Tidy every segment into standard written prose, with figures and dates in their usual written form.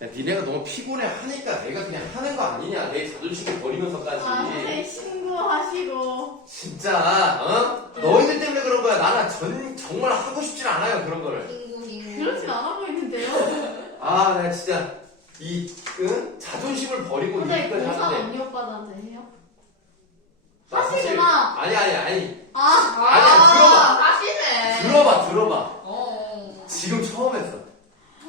야, 니네가 너무 피곤해 하니까 내가 그냥 하는 거 아니냐. 내 자존심을 버리면서까지. 아, 선생님 신고하시고. 진짜, 너희들 때문에 그런 거야. 나는 정말 하고 싶진 않아요, 그런 거를. 그렇진 않아 보이는데요? 아, 나 진짜, 자존심을 버리고 선생님 이렇게까지 고3 하는데. 언니 오빠한테 해요? 나 사실- 하시구나. 아니. 아니야, 하시네. 들어봐. 지금 처음 했어.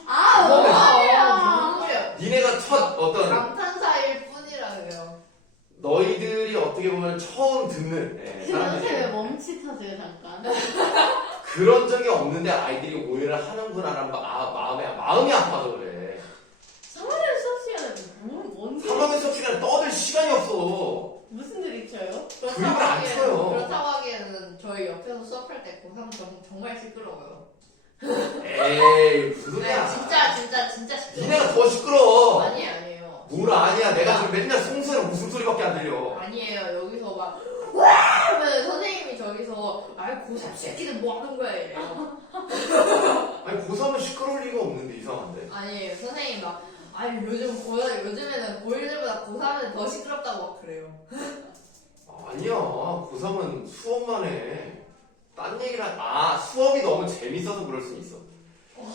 처음에 아니야. 니네가 첫 어떤, 감탄사일 뿐이라고요. 너희들이 어떻게 보면 처음 듣는 지금 선생님 왜 사람들이 멈칫하세요 잠깐? 그런 적이 없는데 아이들이 오해를 하는구나라는 마음이 아파서 그래. 3월에 수업 시간에 뭔 3학년 수업 시간에 떠들 시간이 없어. 무슨 드립쳐요? 그림을 안 쳐요. 그렇다고 하기에는 저희 옆에서 수업할 때 고3 정말 시끄러워요. 에이, 무슨 소리야. 진짜 시끄러워요. 니네가 더 시끄러워. 아니에요. 뭘 아니야. 내가 지금 맨날 송수는 웃음소리밖에 안 들려. 아니에요. 여기서 막 와! 하면 선생님이 저기서 아이 고3 새끼들 뭐 하는 거야 이래요. 아니, 고3은 시끄러울 리가 없는데, 이상한데. 아니에요. 선생님 막 아니 요즘에는 고1들보다 고3은 더 시끄럽다고 막 그래요. 아니야. 고3은 수업만 해. 딴 얘기를 수업이 너무 재밌어서 그럴 수 있어.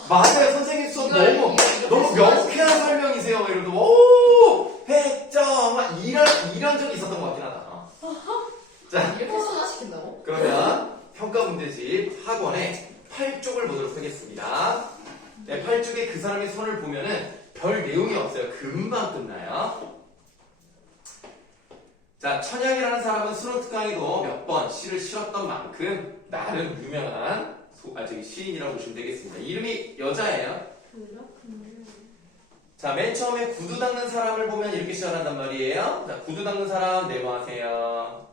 맞아요. 선생님 수업 너무 명쾌한 설명이세요. 이러면서, 오! 100점! 이런 적이 있었던 것 같긴 하다. 자, 이렇게 순화시킨다고? 그러면 평가 문제집 학원의 8쪽을 보도록 하겠습니다. 네, 8쪽에 그 사람의 손을 보면은 별 내용이 없어요. 금방 끝나요. 자, 천양이라는 사람은 수능특강에도 몇 번 시를 실었던 만큼 나름 유명한 시인이라고 보시면 되겠습니다. 이름이 여자예요. 그렇군요. 자, 맨 처음에 구두 닦는 사람을 보면 이렇게 시작한단 말이에요. 자, 구두 닦는 사람 네모하세요.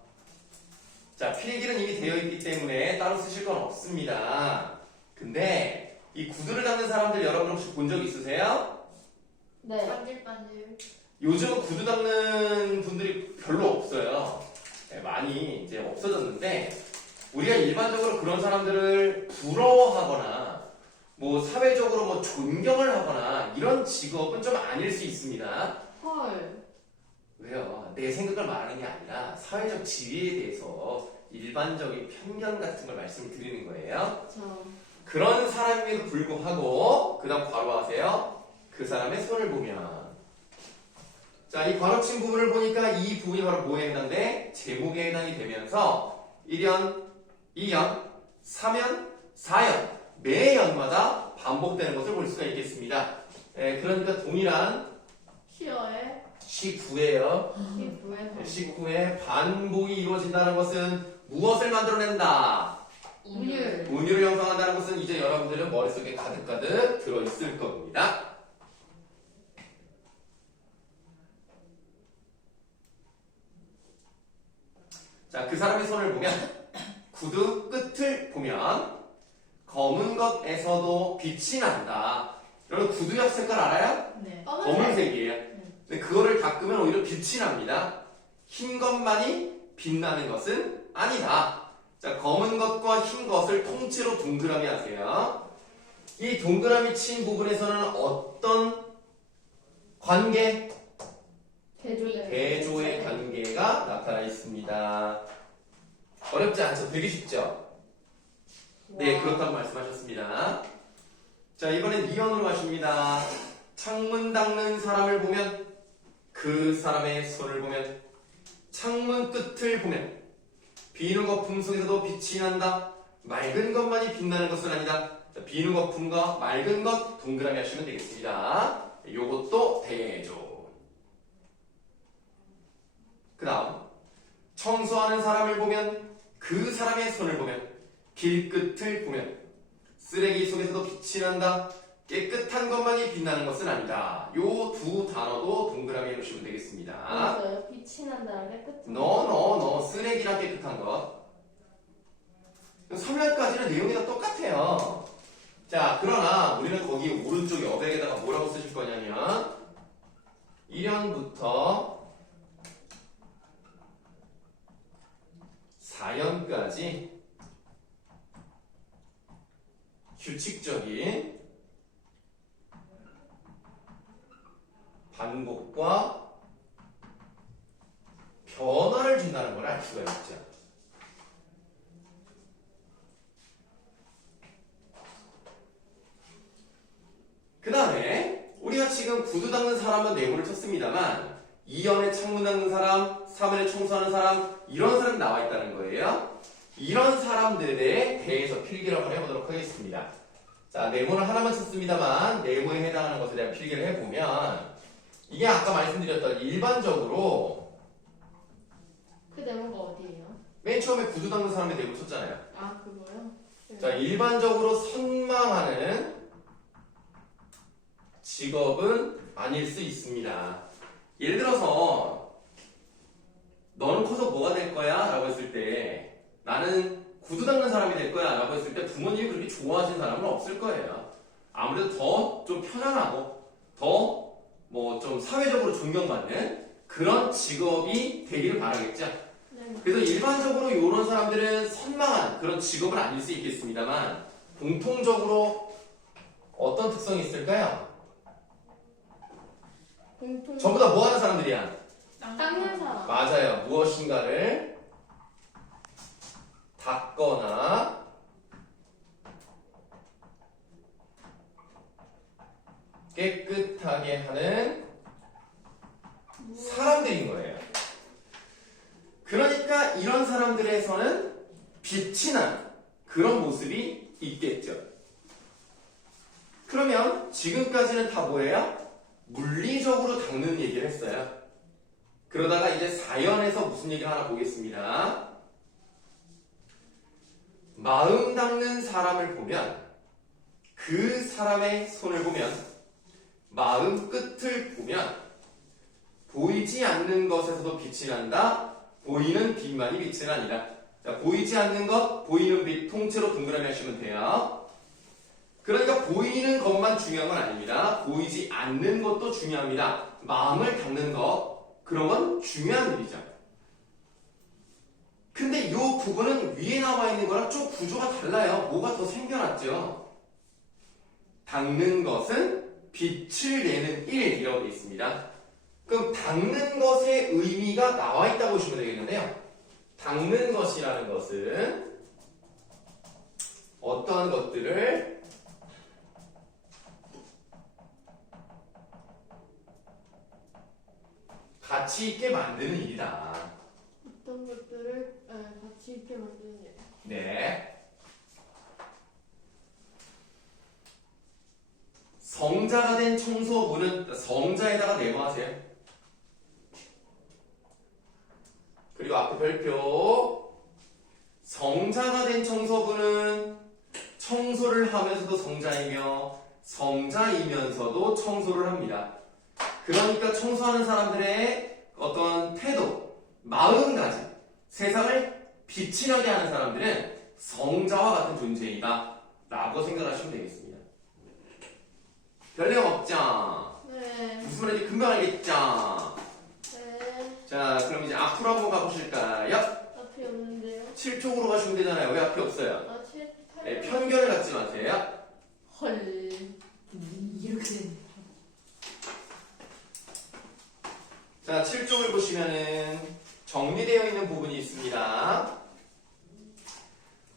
자, 필기는 이미 되어 있기 때문에 따로 쓰실 건 없습니다. 근데 이 구두를 닦는 사람들 여러분 혹시 본 적 있으세요? 네. 반질반질. 요즘은 구두 닦는 분들이 별로 없어요. 네, 많이 이제 없어졌는데 우리가 일반적으로 그런 사람들을 부러워하거나 뭐 사회적으로 뭐 존경을 하거나 이런 직업은 좀 아닐 수 있습니다. 헐. 왜요? 내 생각을 말하는 게 아니라 사회적 지위에 대해서 일반적인 편견 같은 걸 말씀드리는 거예요. 그런 사람임에도 불구하고 그 다음 괄호하세요. 그 사람의 손을 보면 자, 이 괄호친 부분을 보니까 이 부분이 바로 뭐에 해당돼? 제목에 해당이 되면서 1연, 2연, 3연, 4연 매 연마다 반복되는 것을 볼 수가 있겠습니다. 그러니까 동일한 시어에 19예요. 19에서 19에 반복이 이루어진다는 것은 무엇을 만들어낸다? 운율. 운율을 형성한다는 것은 이제 여러분들은 머릿속에 가득가득 들어있을 겁니다. 자, 그 사람의 손을 보면 구두 끝을 보면 검은 것에서도 빛이 난다. 여러분 구두약 색깔 알아요? 네. 검은색이에요. 근데 그거를 닦으면 오히려 빛이 납니다. 흰 것만이 빛나는 것은 아니다. 자, 검은 것과 흰 것을 통째로 동그라미 하세요. 이 동그라미 친 부분에서는 어떤 관계? 대조의 관계가 나타나 있습니다. 어렵지 않죠? 되게 쉽죠? 네, 그렇다고 말씀하셨습니다. 자, 이번엔 2번으로 가십니다. 창문 닦는 사람을 보면 그 사람의 손을 보면 창문 끝을 보면 비누 거품 속에서도 빛이 난다. 맑은 것만이 빛나는 것은 아니다. 자, 비누 거품과 맑은 것 동그라미 하시면 되겠습니다. 요것도 대조. 그 다음 청소하는 사람을 보면 그 사람의 손을 보면 길끝을 보면 쓰레기 속에서도 빛이 난다. 깨끗한 것만이 빛나는 것은 아니다. 요 두 단어도 동그라미 해놓으시면 되겠습니다. 맞아요. 빛이 난다랑 깨끗한. no. 쓰레기랑 깨끗한 것. 3년까지는 내용이 다 똑같아요. 자, 그러나 우리는 거기 오른쪽 여백에다가 뭐라고 쓰실 거냐면 1년부터 4년까지 규칙적인 반복과 변화를 준다는 걸 알 수가 있죠. 그 다음에 우리가 지금 구두 닦는 사람은 네모를 쳤습니다만 2연에 창문 닦는 사람, 3연에 청소하는 사람 이런 사람이 나와 있다는 거예요. 이런 사람들에 대해서 필기를 한번 해보도록 하겠습니다. 자, 네모를 하나만 쳤습니다만 네모에 해당하는 것에 대한 필기를 해보면 이게 아까 말씀드렸던 일반적으로 그 네모가 어디예요? 맨 처음에 구두 닦는 사람의 네모 쳤잖아요. 아 그거요? 네. 자, 일반적으로 선망하는 직업은 아닐 수 있습니다. 예를 들어서 너는 커서 뭐가 될 거야? 라고 했을 때 나는 구두 닦는 사람이 될 거야 라고 했을 때 부모님이 그렇게 좋아하시는 사람은 없을 거예요. 아무래도 더 좀 편안하고 더 뭐 좀 사회적으로 존경받는 그런 직업이 되기를 바라겠죠. 네. 그래서 일반적으로 이런 사람들은 선망한 그런 직업은 아닐 수 있겠습니다만 공통적으로 어떤 특성이 있을까요? 공통 전부 다 뭐 하는 사람들이야? 닦는 사람. 맞아요. 무엇인가를 닦거나 깨끗하게 하는 사람들인 거예요. 그러니까 이런 사람들에서는 빛이 나는 그런 모습이 있겠죠. 그러면 지금까지는 다 뭐예요? 물리적으로 닦는 얘기를 했어요. 그러다가 이제 4연에서 무슨 얘기를 하나 보겠습니다. 마음 닦는 사람을 보면 그 사람의 손을 보면 마음 끝을 보면 보이지 않는 것에서도 빛이 난다. 보이는 빛만이 빛은 아니다. 자, 보이지 않는 것, 보이는 빛 통째로 동그라미 하시면 돼요. 그러니까 보이는 것만 중요한 건 아닙니다. 보이지 않는 것도 중요합니다. 마음을 닦는 것, 그런 건 중요한 일이죠. 근데 이 부분은 위에 나와 있는 거랑 좀 구조가 달라요. 뭐가 더 생겨났죠? 닦는 것은 빛을 내는 일이라고 되어 있습니다. 그럼 닦는 것의 의미가 나와 있다고 보시면 되겠는데요. 닦는 것이라는 것은 어떠한 것들을 가치 있게 만드는 일이다. 어떤 것들을 같이 있게 만드는 일. 네. 성자가 된 청소부는 성자에다가 네모하세요. 그리고 앞에 별표. 성자가 된 청소부는 청소를 하면서도 성자이며 성자이면서도 청소를 합니다. 그러니까 청소하는 사람들의 어떤 태도, 마음가짐, 세상을 빛이 나게 하는 사람들은 성자와 같은 존재이다 라고 생각하시면 되겠습니다. 별내용 없죠? 네. 무슨 말인지 금방 알겠죠? 네. 자, 그럼 이제 앞으로 한번 가보실까요? 앞이 없는데요. 7쪽으로 7쪽으로 가시면 되잖아요. 왜 앞이 없어요? 아 7, 8. 네, 편견을 갖지 마세요. 헐. 이렇게 되네. 자, 7쪽을 보시면은 정리되어 있는 부분이 있습니다.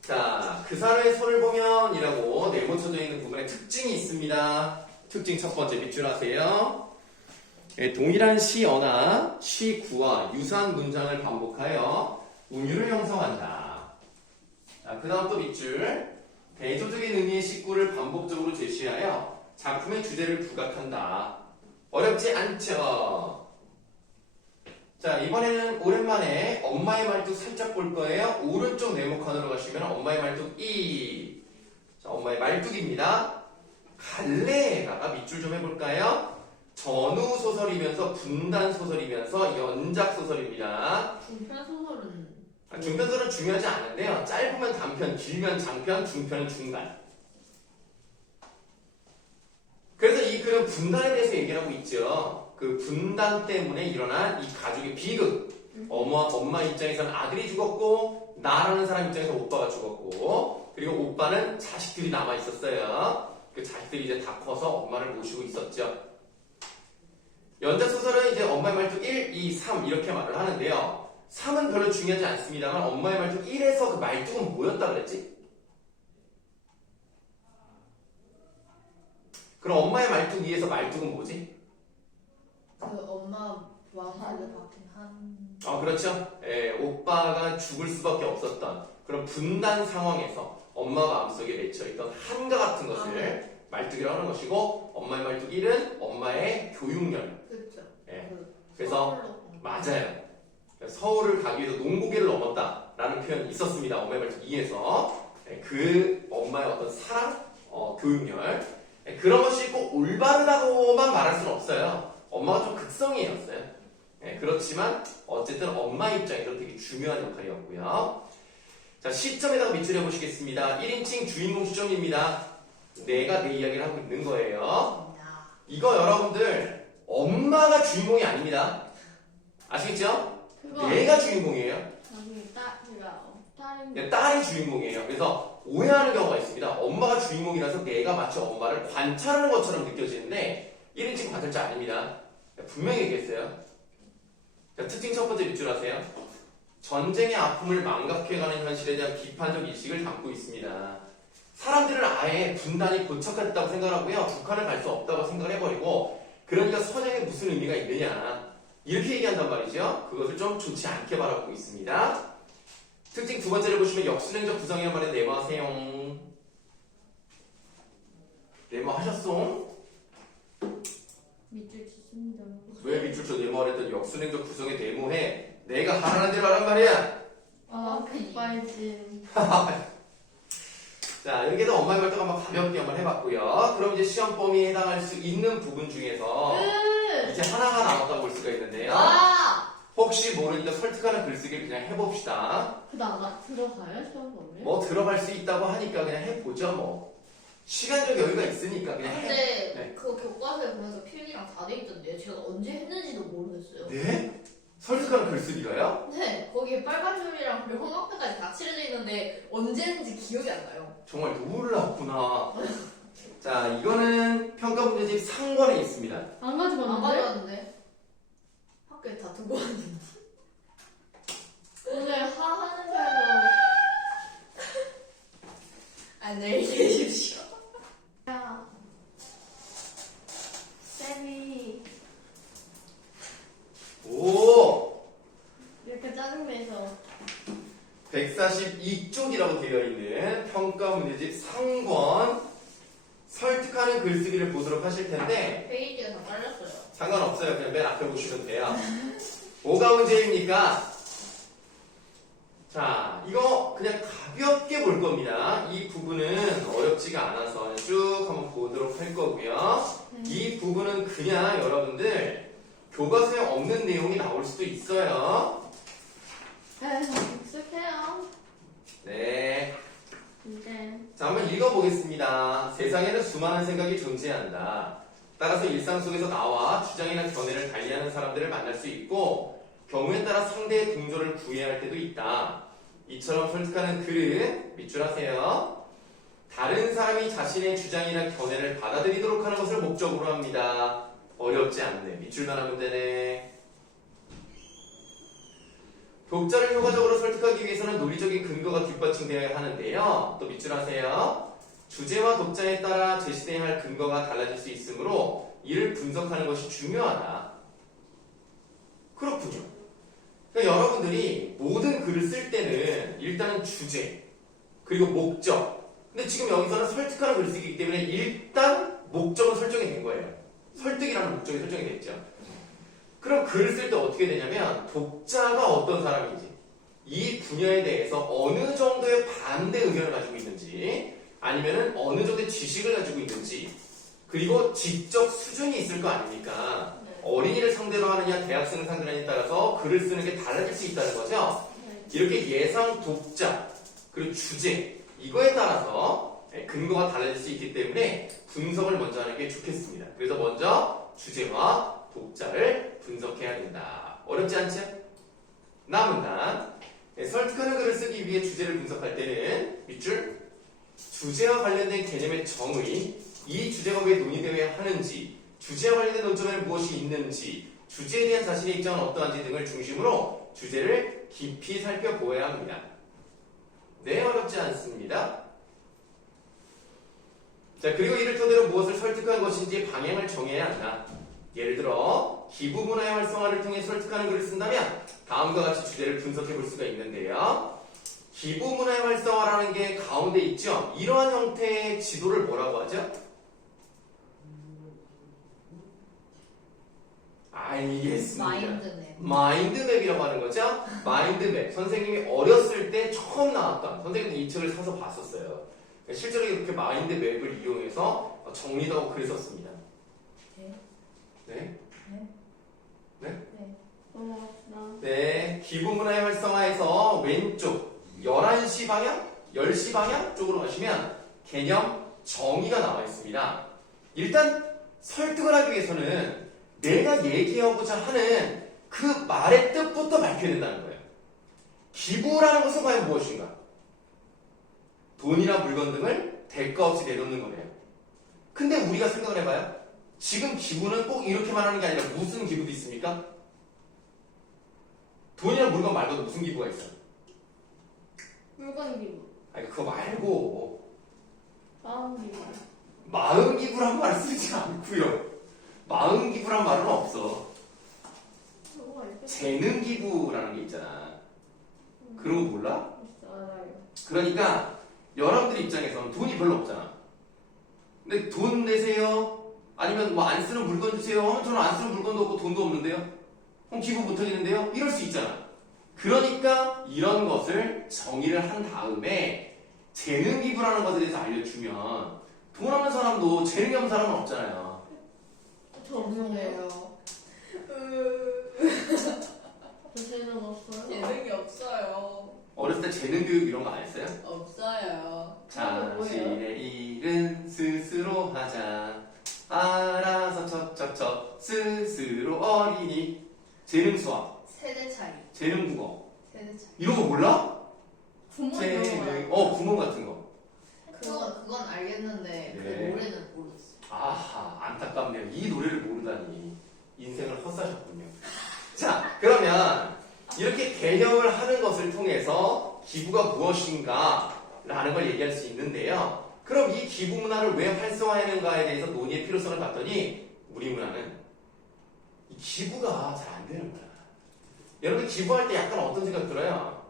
자, 그 사람의 손을 보면 이라고 네모쳐져 있는 부분에 특징이 있습니다. 특징 첫 번째 밑줄하세요. 네, 동일한 시어나 시구와 유사한 문장을 반복하여 운율을 형성한다. 자, 그 다음 또 밑줄. 대조적인 의미의 시구를 반복적으로 제시하여 작품의 주제를 부각한다. 어렵지 않죠? 자, 이번에는 오랜만에 엄마의 말뚝 살짝 볼 거예요. 오른쪽 네모칸으로 가시면 엄마의 말뚝 이. 자, 엄마의 말뚝입니다. 갈래에다가 밑줄 좀 해볼까요? 전후 소설이면서 분단 소설이면서 연작 소설입니다. 중편 소설은 중편 소설은 중요하지 않은데요. 짧으면 단편, 길면 장편, 중편은 중간. 그래서 이 글은 분단에 대해서 얘기를 하고 있죠. 그 분단 때문에 일어난 이 가족의 비극. 엄마 입장에서는 아들이 죽었고 나라는 사람 입장에서 오빠가 죽었고 그리고 오빠는 자식들이 남아 있었어요. 그 자식들이 이제 다 커서 엄마를 모시고 있었죠. 연작소설은 이제 엄마의 말투 1, 2, 3 이렇게 말을 하는데요. 3은 별로 중요하지 않습니다만 엄마의 말투 1에서 그 말투가 뭐였다 그랬지? 그럼 엄마의 말투 위에서 말투가 뭐지? 그 엄마 마음속에 박힌 한. 그렇죠. 예, 오빠가 죽을 수밖에 없었던 그런 분단 상황에서 엄마 마음속에 맺혀있던 한과 같은 것을 말투기라고 하는 것이고 엄마의 말투 1은 엄마의 교육열. 그렇죠. 예. 그래서 맞아요. 서울을 가기 위해서 농고개를 넘었다라는 표현이 있었습니다. 엄마의 말투 2에서 그 엄마의 어떤 사랑, 교육열 그런 것이 꼭 올바르다고만 말할 수는 없어요. 엄마가 좀 극성이었어요. 그렇지만 어쨌든 엄마 입장에서 되게 중요한 역할이었고요. 자, 시점에다가 밑줄 해보시겠습니다. 1인칭 주인공 시점입니다. 내가 내 이야기를 하고 있는 거예요. 이거 여러분들 엄마가 주인공이 아닙니다. 아시겠죠? 내가 주인공이에요. 딸이 주인공이에요. 그래서 오해하는 경우가 있습니다. 엄마가 주인공이라서 내가 마치 엄마를 관찰하는 것처럼 느껴지는데 1인칭 관찰자 아닙니다. 분명히 얘기했어요. 자, 특징 첫 번째 밑줄 하세요. 전쟁의 아픔을 망각해가는 현실에 대한 비판적 인식을 담고 있습니다. 사람들은 아예 분단이 고착화됐다고 생각하고요. 북한을 갈 수 없다고 생각을 해버리고 그러니까 선영에 무슨 의미가 있느냐 이렇게 얘기한단 말이죠. 그것을 좀 좋지 않게 바라보고 있습니다. 특징 두 번째를 보시면 역순행적 구성이란 말에 네모하세요. 네모하셨어? 밑줄 쳤습니다. 왜 밑줄 쳐 네모하랬더니 역순행적 구성에 네모해. 내가 하라는 대로 하란 말이야. 급발진. 자, 여기에서 엄마의 말투 한번 가볍게 한번 해봤고요. 그럼 이제 시험 범위에 해당할 수 있는 부분 중에서 이제 하나가 남았다고 볼 수가 있는데요. 혹시 모르니까 설득하는 글쓰기를 그냥 해봅시다. 나 들어가요? 시험 보면? 뭐 들어갈 수 있다고 하니까 그냥 해보죠 뭐. 시간적 여유가 있으니까 그냥 해. 근데 네. 그 교과서에 보면서 필기랑 다 돼 있던데요. 제가 언제 했는지도 모르겠어요. 네? 설득하는 글쓰기가요? 네, 거기에 빨간 줄이랑 그리고 형광펜까지 다 칠해져 있는데 언제 했는지 기억이 안 나요. 정말 놀랍구나. 자, 이거는 평가 문제집 상권에 있습니다. 안 안 가져갔는데? 가져왔는데 학교에 다 두고 왔는데. 오늘 하는 날로. 안녕히 계십시오. 야. 쌤이 오! 이렇게 짜증내서 142쪽이라고 되어 있는 평가 문제집 상권 설득하는 글쓰기를 보도록 하실 텐데 페이지가 다 잘렸어요. 상관없어요. 그냥 맨 앞에 보시면 돼요. 뭐가 문제입니까? 자, 이거 그냥 가볍게 볼 겁니다. 이 부분은 어렵지가 않아서 쭉 한번 보도록 할 거고요. 이 부분은 그냥 여러분들 교과서에 없는 내용이 나올 수도 있어요. 익숙해요. 네. 이제 자, 한번 읽어보겠습니다. 세상에는 수많은 생각이 존재한다. 따라서 일상 속에서 나와 주장이나 견해를 달리하는 사람들을 만날 수 있고 경우에 따라 상대의 동조를 구해야 할 때도 있다. 이처럼 설득하는 글은 밑줄 하세요. 다른 사람이 자신의 주장이나 견해를 받아들이도록 하는 것을 목적으로 합니다. 어렵지 않네. 밑줄만 하면 되네. 독자를 효과적으로 설득하기 위해서는 논리적인 근거가 뒷받침되어야 하는데요. 또 밑줄 하세요. 주제와 독자에 따라 제시되어야 할 근거가 달라질 수 있으므로 이를 분석하는 것이 중요하다. 그렇군요. 그러니까 여러분들이 모든 글을 쓸 때는 일단은 주제, 그리고 목적. 근데 지금 여기서는 설득하는 글쓰기이기 때문에 일단 목적은 설정이 된 거예요. 설득이라는 목적이 설정이 됐죠. 그럼 글을 쓸 때 어떻게 되냐면 독자가 어떤 사람인지, 이 분야에 대해서 어느 정도의 반대 의견을 가지고 있는지, 아니면은 어느 정도의 지식을 가지고 있는지, 그리고 지적 수준이 있을 거 아닙니까? 어린이를 상대로 하느냐 대학생을 상대로 하느냐에 따라서 글을 쓰는 게 달라질 수 있다는 거죠. 이렇게 예상 독자 그리고 주제 이거에 따라서 근거가 달라질 수 있기 때문에 분석을 먼저 하는 게 좋겠습니다. 그래서 먼저 주제와 독자를 분석해야 된다. 어렵지 않죠? 남은 단 설득하는 글을 쓰기 위해 주제를 분석할 때는 밑줄 주제와 관련된 개념의 정의 이 주제가 왜 논의되어야 하는지 주제와 관련된 논점에는 무엇이 있는지, 주제에 대한 자신의 입장은 어떠한지 등을 중심으로 주제를 깊이 살펴보아야 합니다. 네, 어렵지 않습니다. 자, 그리고 이를 토대로 무엇을 설득한 것인지 방향을 정해야 한다. 예를 들어 기부 문화의 활성화를 통해 설득하는 글을 쓴다면 다음과 같이 주제를 분석해 볼 수가 있는데요. 기부 문화의 활성화라는 게 가운데 있죠. 이러한 형태의 지도를 뭐라고 하죠? 알겠습니다. 마인드네. 마인드맵이라고 하는 거죠. 마인드맵. 선생님이 어렸을 때 처음 나왔던, 선생님도 이 책을 사서 봤었어요. 실제로 이렇게 마인드맵을 이용해서 정리도 하고 글을 썼습니다. 네. 네? 네. 네? 네. 넘어갑시다. 네. 기부문화의 활성화에서 왼쪽 11시 방향, 10시 방향 쪽으로 가시면 개념 정의가 나와 있습니다. 일단 설득을 하기 위해서는 내가 얘기하고자 하는 그 말의 뜻부터 밝혀야 된다는 거예요. 기부라는 것은 과연 무엇인가? 돈이나 물건 등을 대가 없이 내놓는 거예요. 근데 우리가 생각을 해봐요. 지금 기부는 꼭 이렇게 말하는 게 아니라 무슨 기부도 있습니까? 돈이나 물건 말고도 무슨 기부가 있어요? 물건 기부, 아니 그거 말고 마음 기부. 마음 기부란 말을 쓰지 않고요. 마음 기부란 말은 없어. 뭐가 있겠어? 재능 기부라는 게 있잖아. 그런 거 몰라? 알아요. 그러니까 여러분들 입장에서는 돈이 별로 없잖아. 근데 돈 내세요? 아니면 뭐 안 쓰는 물건 주세요? 저는 안 쓰는 물건도 없고 돈도 없는데요? 그럼 기부 못 하겠는데요? 이럴 수 있잖아. 그러니까 이런 것을 정의를 한 다음에 재능 기부라는 것에 대해서 알려주면 돈 없는 사람도 재능이 없는 사람은 없잖아요. 저 없는데요. 죄송해요. 교재는 없어요? 재능이 없어요. 어렸을 때 재능 교육 이런 거 안 했어요? 없어요. 자신의 일은 스스로 하자. 알아서 척척척 스스로 어린이. 재능 수학, 세대 차이. 재능 국어. 세대 차이. 이런 거 몰라? 부모 재능, 이런 거. 구몬 같은 거. 그건 알겠는데 그 네. 노래는 모르겠어요. 아하, 안타깝네요. 이 노래를 모르다니. 인생을 헛사셨군요. 자, 그러면 이렇게 개념을 하는 것을 통해서 기부가 무엇인가 라는 걸 얘기할 수 있는데요. 그럼 이 기부 문화를 왜 활성화하는가에 대해서 논의의 필요성을 봤더니 우리 문화는 이 기부가 잘 안 되는 거야. 여러분 기부할 때 약간 어떤 생각 들어요?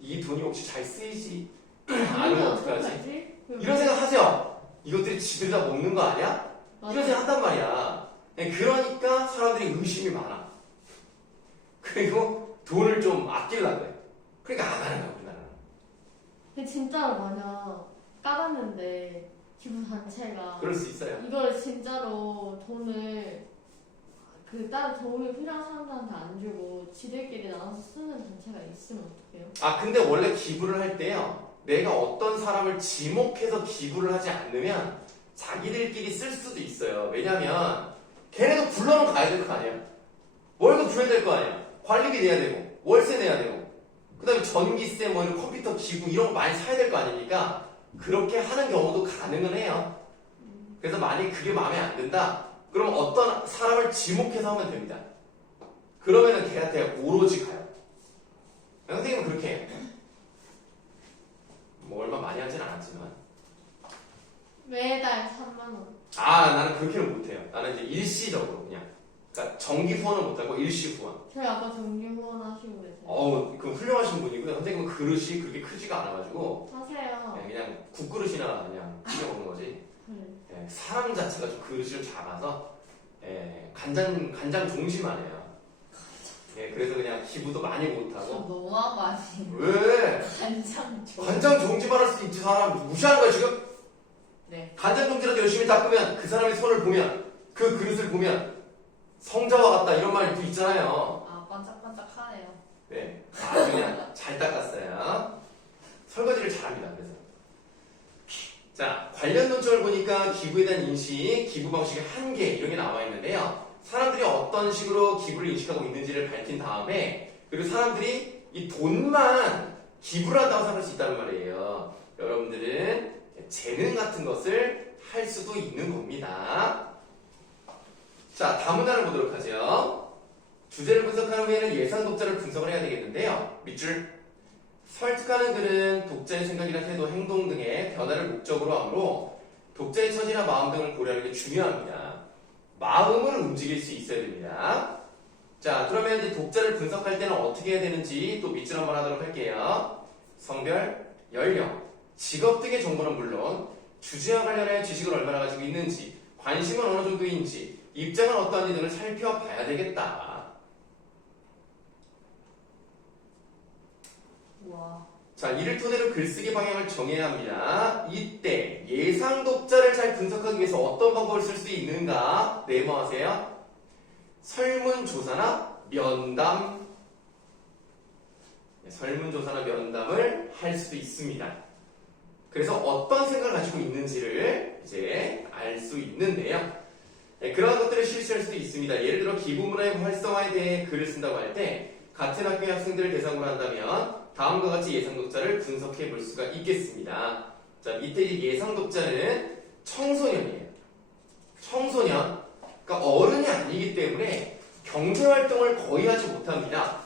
이 돈이 혹시 잘 쓰이지? 아니면 어떡하지? 이런 생각 하세요. 이것들이 지들이 다 먹는 거 아니야? 이런 생각 한단 말이야. 그러니까 사람들이 의심이 많아. 그리고 돈을 좀 아끼려고 해. 그러니까 안 하는 거야, 우리나라는. 근데 진짜로 만약 까봤는데 기부 단체가 그럴 수 있어요. 이걸 진짜로 돈을 그 다른 도움이 필요한 사람들한테 안 주고 지들끼리 나눠서 쓰는 단체가 있으면 어떡해요? 아, 근데 원래 기부를 할 때요. 내가 어떤 사람을 지목해서 기부를 하지 않으면 자기들끼리 쓸 수도 있어요. 왜냐면 걔네도 굴러는 가야 될 거 아니야. 월급 줘야 될 거 아니야. 관리비 내야 되고 월세 내야 되고 그 다음에 전기세 뭐 이런 컴퓨터 기부 이런 거 많이 사야 될 거 아니니까 그렇게 하는 경우도 가능은 해요. 그래서 만약에 그게 마음에 안 든다 그럼 어떤 사람을 지목해서 하면 됩니다. 그러면은 걔한테 오로지 가요. 선생님은 그렇게 해요. 뭐 얼마 많이 하진 않았지만 매달 3만원. 아 나는 그렇게는 못해요. 나는 이제 일시적으로 그냥 그러니까 정기 후원은 못하고 일시 후원. 저희 아빠 정기 후원 하시고 계세요. 어우 그럼 훌륭하신 분이고요. 선생님은 그릇이 그렇게 크지가 않아가지고 하세요. 그냥 국그릇이나 그냥 끓여 먹는 거지. 네. 사람 자체가 좀 그릇이 좀 작아서 간장 중심만 해요. 그래서 그냥 기부도 많이 저 못하고 너무한 거 아니에요? 왜? 간장 좀. 간장 종지만 할 수 있지 사람 무시하는 거야 지금? 네. 간장 종지라도 열심히 닦으면 그 사람의 손을 보면 그 그릇을 보면 성자와 같다 이런 말도 있잖아요. 아 반짝반짝하네요. 네, 아주 그냥 잘 닦았어요. 설거지를 잘합니다. 그래서 자 관련 논점을 보니까 기부에 대한 인식, 기부 방식의 한계 이런 게 나와 있는데요. 사람들이 어떤 식으로 기부를 인식하고 있는지를 밝힌 다음에 그리고 사람들이 이 돈만 기부를 한다고 생각할 수 있다는 말이에요. 여러분들은 재능 같은 것을 할 수도 있는 겁니다. 자, 다음 문단을 보도록 하죠. 주제를 분석한 후에는 예상 독자를 분석을 해야 되겠는데요. 밑줄. 설득하는 글은 독자의 생각이나 태도, 행동 등의 변화를 목적으로 하므로 독자의 처지나 마음 등을 고려하는 게 중요합니다. 마음을 움직일 수 있어야 됩니다. 자, 그러면 이제 독자를 분석할 때는 어떻게 해야 되는지 또 밑줄 한번 하도록 할게요. 성별, 연령, 직업 등의 정보는 물론 주제와 관련하여 지식을 얼마나 가지고 있는지, 관심은 어느 정도인지, 입장은 어떠한지 등을 살펴봐야 되겠다. 와. 자, 이를 토대로 글쓰기 방향을 정해야 합니다. 이때 예상 독자를 잘 분석하기 위해서 어떤 방법을 쓸 수 있는가? 메모하세요. 설문조사나 면담. 설문조사나 면담을 할 수도 있습니다. 그래서 어떤 생각을 가지고 있는지를 이제 알 수 있는데요. 그러한 것들을 실시할 수도 있습니다. 예를 들어 기부문화의 활성화에 대해 글을 쓴다고 할 때 같은 학교의 학생들을 대상으로 한다면 다음과 같이 예상 독자를 분석해 볼 수가 있겠습니다. 자, 밑에 예상 독자는 청소년이에요. 청소년. 그러니까 어른이 아니기 때문에 경제활동을 거의 하지 못합니다.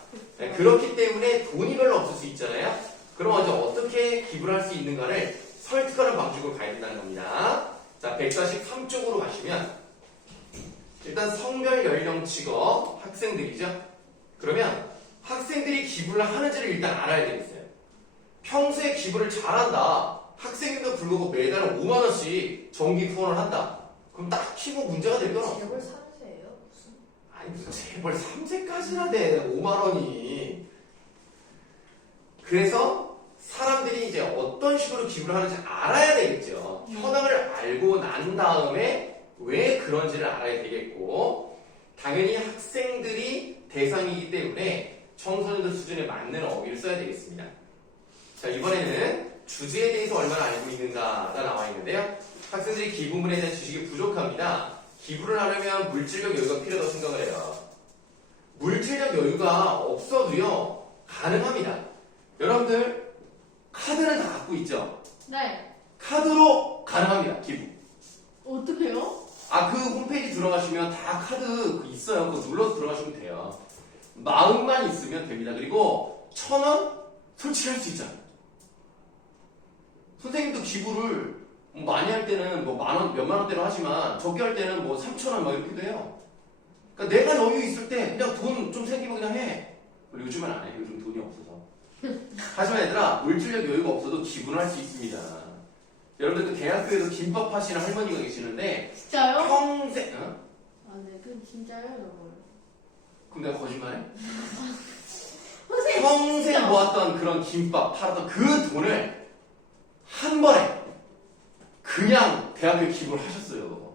그렇기 때문에 돈이 별로 없을 수 있잖아요. 그럼 이제 어떻게 기부를 할 수 있는가를 설득하는 방식으로 가야 된다는 겁니다. 자, 143쪽으로 가시면 일단 성별, 연령, 직업, 학생들이죠. 그러면 학생들이 기부를 하는지를 일단 알아야 되겠어요. 평소에 기부를 잘한다. 학생인데도 불구하고 매달 5만 원씩 정기 후원을 한다. 그럼 딱히 뭐 문제가 될 건 없어. 재벌 3세예요? 무슨? 아니 무슨 재벌 3세까지나 돼. 5만 원이. 그래서 사람들이 이제 어떤 식으로 기부를 하는지 알아야 되겠죠. 현황을 알고 난 다음에 왜 그런지를 알아야 되겠고, 당연히 학생들이 대상이기 때문에 청소년들 수준에 맞는 어휘를 써야 되겠습니다. 자, 이번에는 주제에 대해서 얼마나 알고 있는가가 나와 있는데요. 학생들이 기부문에 대한 지식이 부족합니다. 기부를 하려면 물질적 여유가 필요하다고 생각을 해요. 물질적 여유가 없어도요, 가능합니다. 여러분들, 카드는 다 갖고 있죠? 네. 카드로 가능합니다, 기부. 어떡해요? 아, 그 홈페이지 들어가시면 다 카드 있어요. 그거 눌러서 들어가시면 돼요. 마음만 있으면 됩니다. 그리고 1,000원 솔직히 할 수 있잖아요. 선생님도 기부를 많이 할 때는 뭐 만원, 몇만 원대로 하지만 적게 할 때는 뭐 3,000원 막 이렇게도 해요. 그러니까 내가 여유 있을 때 그냥 돈 좀 생기면 그냥 해. 요즘은 안 해. 요즘 돈이 없어서. 하지만 얘들아, 물질적 여유가 없어도 기부는 할 수 있습니다. 여러분들 그 대학교에서 김밥 하시는 할머니가 계시는데 진짜요? 평생, 아, 네. 그럼 진짜요, 여러분? 그럼 내가 거짓말해? 선생님, 평생 진짜. 모았던 그런 김밥 팔았던 그 돈을 한 번에 그냥 대학교에 기부를 하셨어요.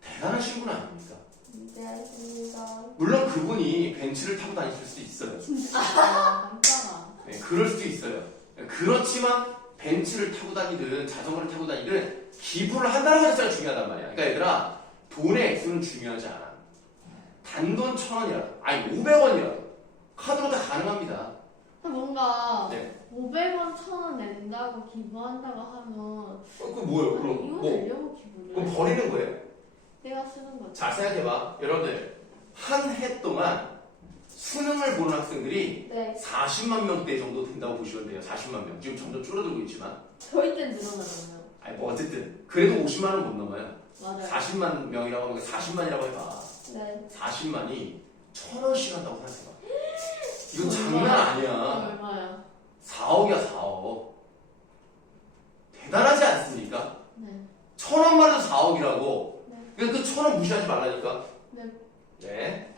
대단하신 분 아닙니까? 기대하겠습니다. 물론 그분이 벤츠를 타고 다니실 수도 있어요. 진짜. 깜짝아. 네, 그럴 수도 있어요. 그렇지만 벤츠를 타고 다니든 자전거를 타고 다니든 기부를 한다는 것이 가장 중요하단 말이야. 그러니까 얘들아, 돈의 액수는 중요하지 않아. 단돈 1,000원이라도, 아니 500원이라도 카드로 다 가능합니다. 뭔가 네. 500원, 1,000원 낸다고 기부한다고 하면 그 뭐예요? 그럼 이거 뭐? 내려고 기부를 그럼 해? 버리는 거예요? 내가 쓰는 거지. 자, 생각해봐. 여러분들, 한 해 동안 수능을 보는 학생들이 네. 40만 명대 정도 된다고 보시면 돼요. 40만 명. 지금 점점 줄어들고 있지만. 저희 땐 늘어나잖아요. 아니, 뭐 어쨌든. 그래도 50만 원은 못 넘어요. 맞아요. 40만 명이라고 하면 40만이라고 해봐. 네. 40만이 1,000원씩 한다고 생각해봐. 이거 장난 아니야. 얼마야? 4억이야, 4억. 대단하지 않습니까? 네. 1,000원만 해도 4억이라고. 네. 그러니까 그 1,000원 무시하지 말라니까. 네. 네.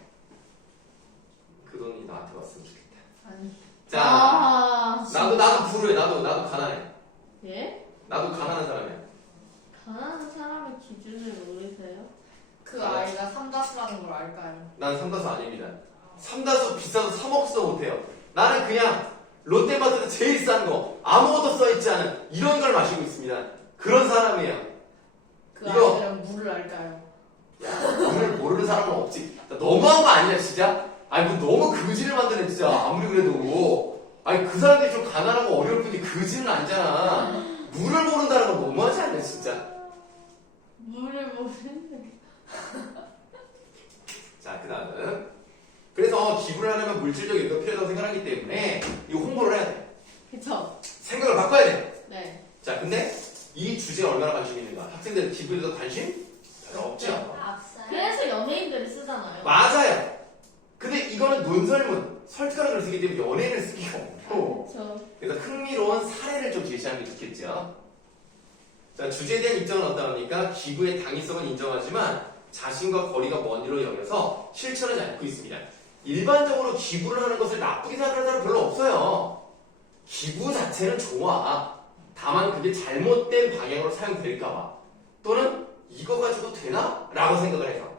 그 돈이 나한테 왔으면 좋겠다. 아니. 자, 아, 나도 불우해. 나도 가난해. 예? 나도 가난한 사람이야. 가난한 사람의 기준을 모르세요? 그 아이가 삼다수라는 걸 알까요? 난 삼다수 아닙니다. 삼다수 비싸도 사 먹지도 못해요. 나는 그냥 롯데마트에서 제일 싼 거, 아무것도 써있지 않은 이런 걸 마시고 있습니다. 그런 사람이에요. 그 이거- 아이들은 물을 알까요? 야, 오늘 모르는 사람은 없지. 나 너무한 거 아니냐, 진짜? 아니, 뭐 너무 그지를 만드네, 진짜. 아무리 그래도. 아니, 그 사람들이 좀 가난하고 어려울 뿐이 그지는 아니잖아. 물을 모른다는 건 너무하지 않냐, 진짜? 물을 모르는데. 물질적 여유가 필요하다고 생각하기 때문에 이거 홍보를 해야 돼. 그쵸? 생각을 바꿔야 돼. 네. 자, 근데 이 주제에 얼마나 관심이 있는가? 학생들 기부에 대해서 관심 별로 없죠. 그래서 연예인들이 쓰잖아요. 맞아요. 근데 이거는 논설문, 설득하는 걸 쓰기 때문에 연예인을 쓰기가 없고. 그쵸. 그래서 흥미로운 사례를 좀 제시하는 게 좋겠죠. 자, 주제에 대한 입장은 어떠합니까? 기부의 당위성은 인정하지만 자신과 거리가 먼 일로 여겨서 실천하지 않고 있습니다. 일반적으로 기부를 하는 것을 나쁘게 생각하는 사람 별로 없어요. 기부 자체는 좋아. 다만 그게 잘못된 방향으로 사용될까봐 또는 이거 가지고 되나? 라고 생각을 해서.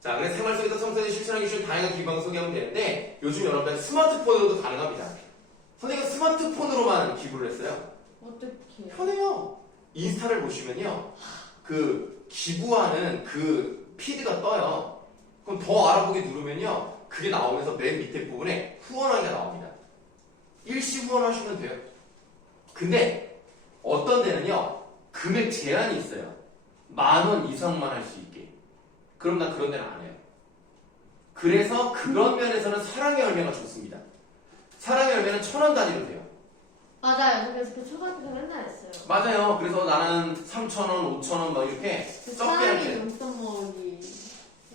자, 그래서 생활 속에서 청소년이 실천하기 쉬운 다양한 기부 방법을 소개하면 되는데 요즘 여러분들 스마트폰으로도 가능합니다. 선생님은 스마트폰으로만 기부를 했어요. 어떻게? 편해요. 인스타를 보시면요. 그 기부하는 그 피드가 떠요. 그럼 더 알아보기 누르면요. 그게 나오면서 맨 밑에 부분에 후원하기가 나옵니다. 일시 후원하시면 돼요. 근데 어떤 데는요. 금액 제한이 있어요. 10,000원 이상만 할 수 있게. 그럼 난 그런 데는 안 해요. 그래서 그런 면에서는 사랑의 열매가 좋습니다. 사랑의 열매는 1,000원 단위로 돼요. 맞아요. 그래서 그 초등학교 때 맨날 했어요. 맞아요. 그래서 나는 3,000원, 5,000원 막 이렇게 그 적게 할 사랑의 때. 용돈 모으기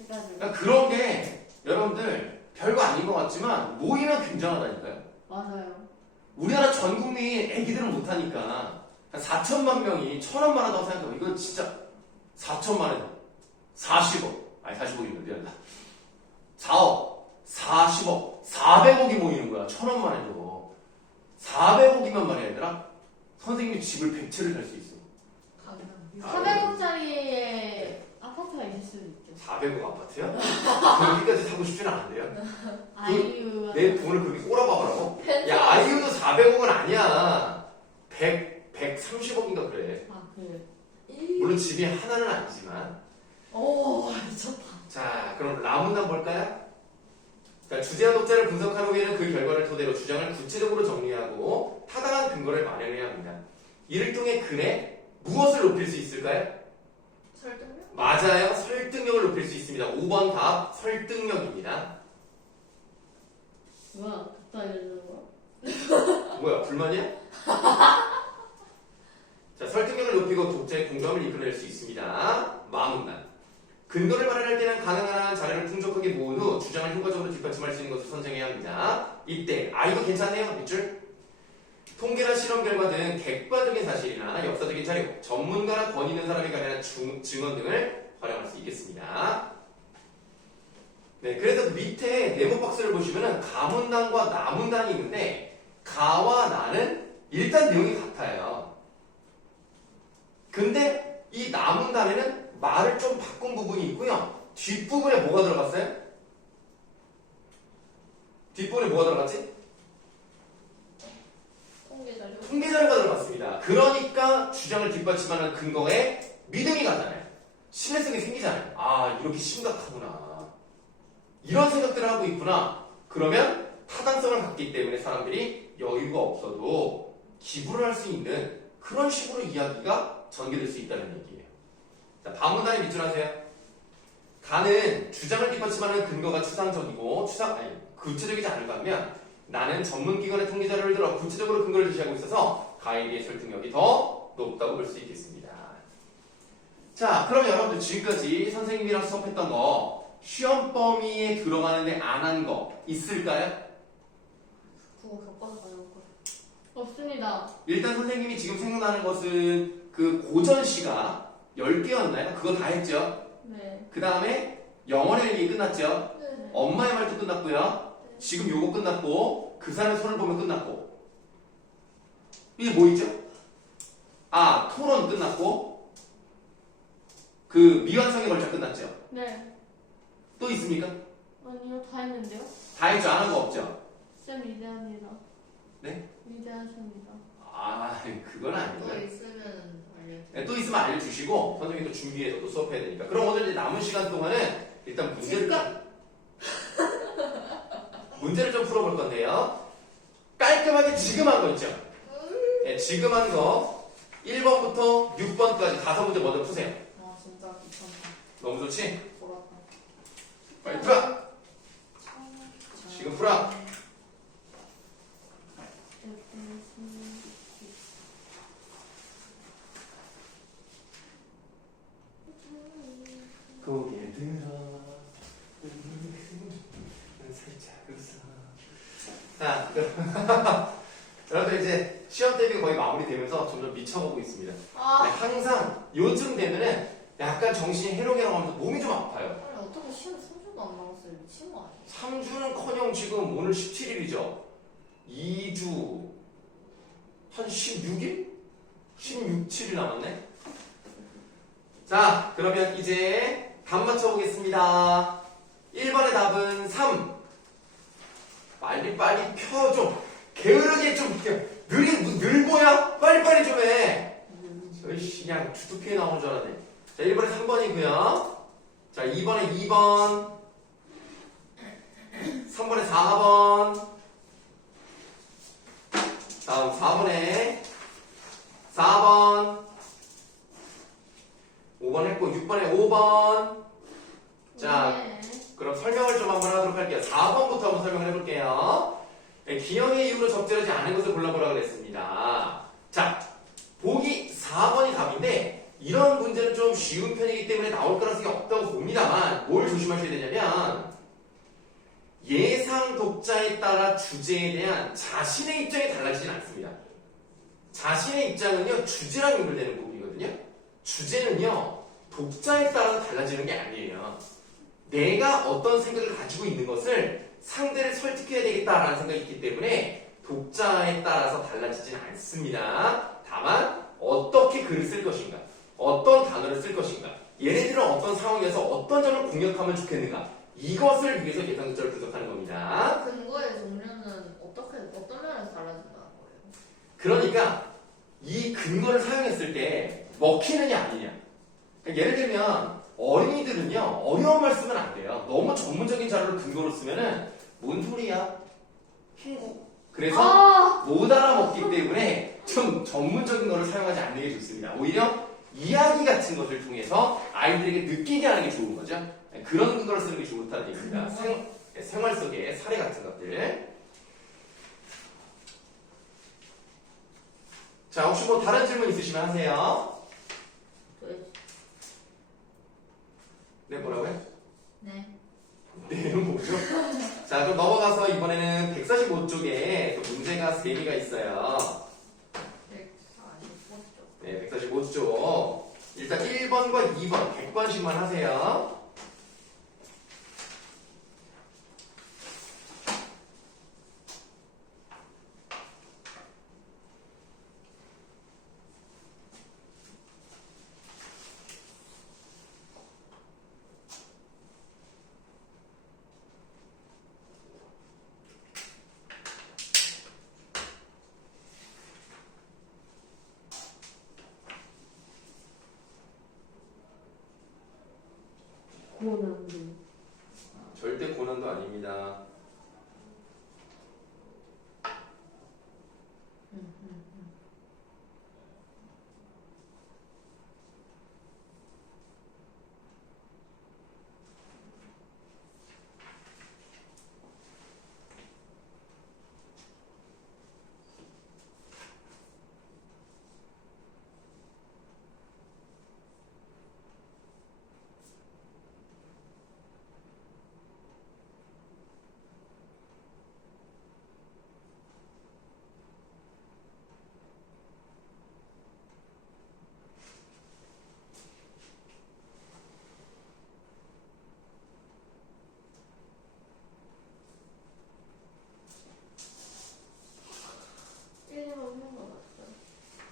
해가지고. 그러니까 그런 게 여러분들 별거 아닌 것 같지만 모이면 굉장하다니까요. 맞아요. 우리나라 전 국민 애기들은 못하니까 4천만 명이 1,000원만 한다고 생각하면 이건 진짜 4천만 원, 40억, 아니 40억이면 미안하다. 4억, 40억, 400억이 모이는 거야. 1,000원만 해도 400억이면 말이야 얘들아. 선생님이 집을 100채를 살 수 있어. 400억짜리의 아파트가 있을 수도 있죠. 400억 아파트요? 그렇게까지 사고 싶지는 않은데요. 아이유가 내 돈을 그렇게 꼬라박으라고? 야, 아이유도 400억은 아니야. 130억인가 그래. 아 그래. 물론 집이 하나는 아니지만. 오 미쳤다. 자, 그럼 라문단 볼까요? 자, 주제와 독자를 분석한 후에는 그 결과를 토대로 주장을 구체적으로 정리하고 타당한 근거를 마련해야 합니다. 이를 통해 글에 무엇을 높일 수 있을까요? 설득력? 맞아요. 설득력을 높일 수 있습니다. 5번 답 설득력입니다. 뭐야? 그따 알려주는 거야? 뭐야, 불만이야? 자, 설득력을 높이고 독자의 공감을 이끌어낼 수 있습니다. 마문단. 근거를 마련할 때는 가능한 한 자료를 풍족하게 모은 후 주장을 효과적으로 뒷받침할 수 있는 것을 선정해야 합니다. 이때 이거 괜찮네요. 밑줄. 통계나 실험 결과 등 객관적인 사실이나 역사적인 자료, 전문가나 권위 있는 사람에 관한 증언 등을 활용할 수 있겠습니다. 네, 그래서 밑에 네모 박스를 보시면은 가문단과 나문단이 있는데 가와 나는 일단 내용이 같아요. 근데 이 나문단에는 말을 좀 바꾼 부분이 있고요. 뒷부분에 뭐가 들어갔어요? 뒷부분에 뭐가 들어갔지? 통계자료? 통계자료가 들어갔습니다. 그러니까 주장을 뒷받침하는 근거에 믿음이 가잖아요. 신뢰성이 생기잖아요. 아, 이렇게 심각하구나. 이런 생각들을 하고 있구나. 그러면 타당성을 갖기 때문에 사람들이 여유가 없어도 기부를 할 수 있는 그런 식으로 이야기가 전개될 수 있다는 얘기예요. 자, 반문단에 밑줄하세요. 가는 주장을 뒷받침하는 근거가 추상적이고 구체적이지 않을까 하면 나는 전문기관의 통계자료를 들어 구체적으로 근거를 제시하고 있어서 가에 비해 설득력이 더 높다고 볼 수 있겠습니다. 자, 그럼 여러분들 지금까지 선생님이랑 수업했던 거 시험 범위에 들어가는데 안 한 거 있을까요? 그거 교과서 가져올 거야. 없습니다. 일단 선생님이 지금 생각나는 것은 그 고전시가 10개였나요? 그거 다 했죠? 네. 그 다음에 영어의 얘기 끝났죠? 네. 엄마의 말도 끝났고요. 지금 요거 끝났고 그 사람의 손을 보면 끝났고 이게 뭐 있죠? 아, 토론 끝났고 그 미완성의 걸작 끝났죠? 네. 또 있습니까? 아니요 다 했는데요. 다 했죠? 안 한 거 없죠? 쌤 위대합니다. 네? 위대하십니다. 아, 그건 또 아니고요. 있으면 알려줘. 네, 또 있으면 알려주시고 선생님이 또 준비해서 또 수업해야 되니까. 그럼 오늘 이제 남은 시간 동안은 일단 문제를 좀 풀어볼 건데요. 깔끔하게 지금 한 거 있죠? 네, 지금 한 거 1번부터 6번까지 5문제 먼저 푸세요. 아 진짜 귀찮다. 너무 좋지? 돌았다. 빨리 들어! 시간 얘들아 살짝 웃어. 자, 여러분들 이제 시험 대비 거의 마무리되면서 점점 미쳐보고 있습니다. 아, 항상 요즘 되면은 약간 정신이 해롱해롱하면서 몸이 좀 아파요. 아니 어떻게 시험 3주도 안 남았어요? 미친 거 아니야? 3주는커녕 지금 오늘 17일이죠. 2주 한 16일? 16, 7일 남았네. 자, 그러면 이제 답 맞춰보겠습니다. 1번의 답은 3. 빨리빨리 펴 좀. 게으르게 좀 늘보야? 빨리빨리 좀 해. 저이씨 그냥 주투피에 나온 줄 알았네. 자, 1번에 3번이고요. 자, 2번에 2번. 3번에 4번. 다음 4번에 4번. 5번 했고 6번에 5번. 자, 네. 그럼 설명을 좀 한번 하도록 할게요. 4번부터 한번 설명을 해볼게요. 기형의 이유로 적절하지 않은 것을 골라보라 그랬습니다. 자, 보기 4번이 답인데 이런 문제는 좀 쉬운 편이기 때문에 나올 가능성이 없다고 봅니다만 뭘 조심하셔야 되냐면 예상 독자에 따라 주제에 대한 자신의 입장이 달라지진 않습니다. 자신의 입장은요, 주제랑 연결되는 부분이거든요. 주제는요, 독자에 따라서 달라지는 게 아니에요. 내가 어떤 생각을 가지고 있는 것을 상대를 설득해야 되겠다라는 생각이 있기 때문에 독자에 따라서 달라지진 않습니다. 다만 어떻게 글을 쓸 것인가, 어떤 단어를 쓸 것인가, 얘네들은 어떤 상황에서 어떤 점을 공략하면 좋겠는가, 이것을 위해서 예상 독자를 분석하는 겁니다. 근거의 종류는 어떤 면에서 달라진다는 거예요? 그러니까 이 근거를 사용했을 때 먹히느냐 아니냐. 그러니까 예를 들면 어린이들은요, 어려운 말 쓰면 안 돼요. 너무 전문적인 자료를 근거로 쓰면은 뭔 소리야? 흰구. 그래서 못 알아먹기 때문에 좀 전문적인 거를 사용하지 않는 게 좋습니다. 오히려 이야기 같은 것을 통해서 아이들에게 느끼게 하는 게 좋은 거죠. 그런 근거를 쓰는 게 좋다는 얘기입니다. 생활 속의 사례 같은 것들. 자, 혹시 뭐 다른 질문 있으시면 하세요. 네, 뭐라고요? 네. 네는 뭐죠? 자, 그럼 넘어가서 이번에는 145쪽에 또 문제가 3개가 있어요. 145쪽. 네, 145쪽. 일단 1번과 2번 객관식만 하세요. 고난도. 절대 고난도 아닙니다.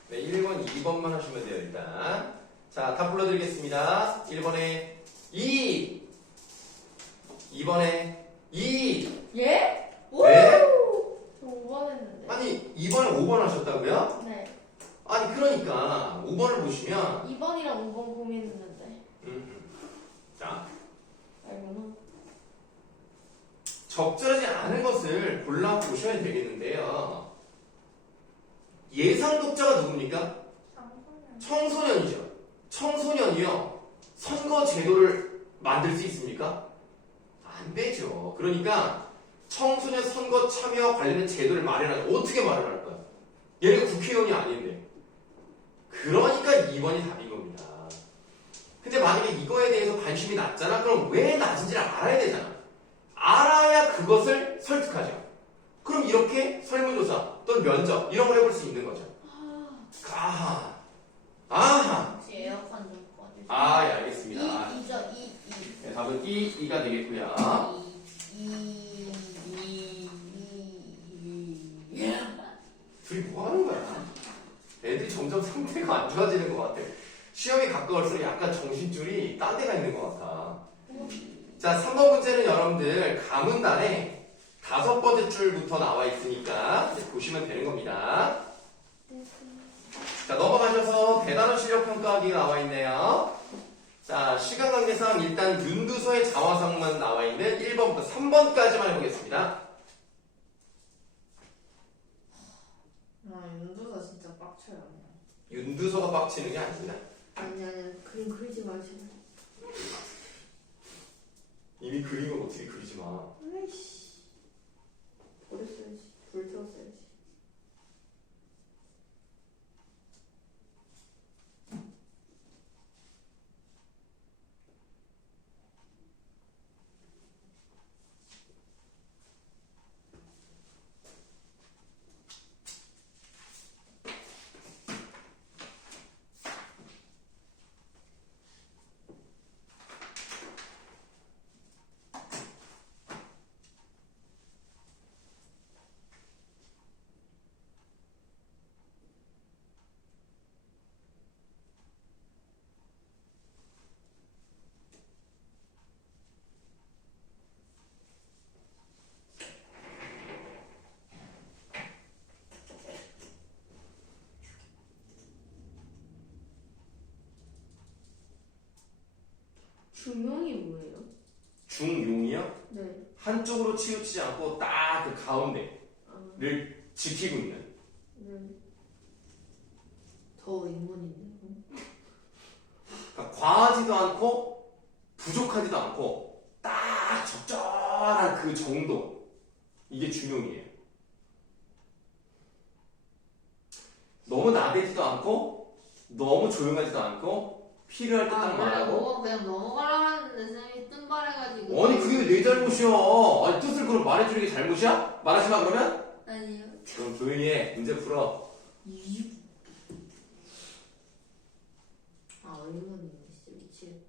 네, 1번, 2번만 하시면 돼요, 일단. 자, 답 불러드리겠습니다. 1번에 2, 2번에 2. 예? 네? 저 5번 했는데. 아니, 2번에 5번 하셨다고요? 네. 아니, 그러니까 5번을 보시면 2번이랑 5번 고민했는데. 자, 알구나. 적절하지 않은 것을 골라보셔야 되겠는데요. 예상 독자가 누굽니까? 청소년이죠. 청소년이요. 선거 제도를 만들 수 있습니까? 안 되죠. 그러니까 청소년 선거 참여와 관련된 제도를 마련하자. 어떻게 마련할 거야? 얘가 국회의원이 아닌데. 그러니까 2번이 답인 겁니다. 근데 만약에 이거에 대해서 관심이 낮잖아? 그럼 왜 낮은지를 알아야 되잖아. 알아야 그것을 설득하죠. 그럼 이렇게 설문조사 또는 면접 이런 걸 해볼 수 있는 거죠. 아하. 아하. 혹시 에어컨 좀 꺼주세요. 아, 예, 알겠습니다. 이죠, 네, 답은 이가 되겠고요. 둘이 뭐 하는 거야? 애들이 점점 상태가 안 좋아지는 것 같아. 시험이 가까울수록 약간 정신줄이 딴 데가 있는 것 같아. 자, 3번 문제는 여러분들 가문단에 5번째 줄부터 나와 있으니까 이제 보시면 되는 겁니다. 자, 넘어가셔서 대단원 실력 평가하기 나와 있네요. 자, 시간 관계상 일단 윤두서의 자화상만 나와 있는 1번부터 3번까지만 해보겠습니다. 윤두가 진짜 빡쳐요. 윤두서가 빡치는 게 아닙니다. 아니 그림 그리지 마시고. 이미 그린 걸 어떻게 그리지 마. 아이씨. 버렸어야지. 불 태웠어야지. 중용이 뭐예요? 중용이요? 네. 한쪽으로 치우치지 않고 딱 그 가운데를 지키고 있는. 네. 더 인문인데. 그러니까 과하지도 않고 부족하지도 않고 딱 적절한 그 정도. 이게 중용이에요. 너무 나대지도 않고 너무 조용하지도 않고 필요할 때 딱 말하고. 그냥 넘어가려고 하는데 쌤이 뜬발해가지고. 아니 그게 왜 내 잘못이야? 아니 뜻을 그럼 말해주는 게 잘못이야? 말하지 마 그러면? 아니요. 그럼 조용히 해. 문제 풀어. 아, 인문이네. 진짜 미치겠다.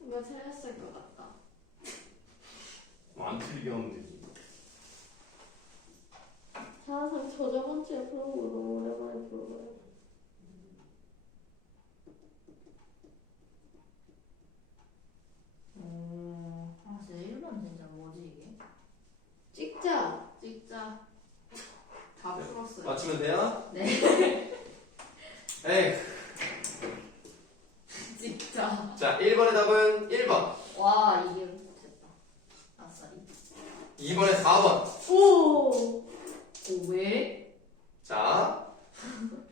이거 틀렸을 것 같다. 안 틀리게 하면 되지. 자상 저 저번 주에 풀어보고 너무 오랜만에 풀어봐요. 진짜 1번 진짜 뭐지 이게? 찍자. 찍자. 다 풀었어요. 맞추면 돼요? 네. 에이. 찍자. 자, 1번의 답은 1번. 와, 이게 됐다. 아싸리. 2번의 4번. 오. 왜? 자,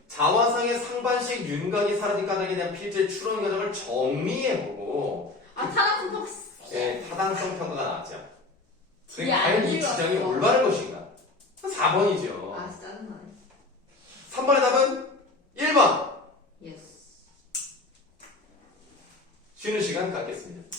자화상의 상반식 윤곽이 사라진 까닭에 대한 필지의 추론 과정을 정리해보고 타당성 평가. 예, 타당성 평가가 나왔죠. 뒤에 과연 이 안 지정이 들어갔어. 올바른 것인가? 4번이죠. 아, 짜증나네. 3번의 답은 1번. 예스. 쉬는 시간 갖겠습니다.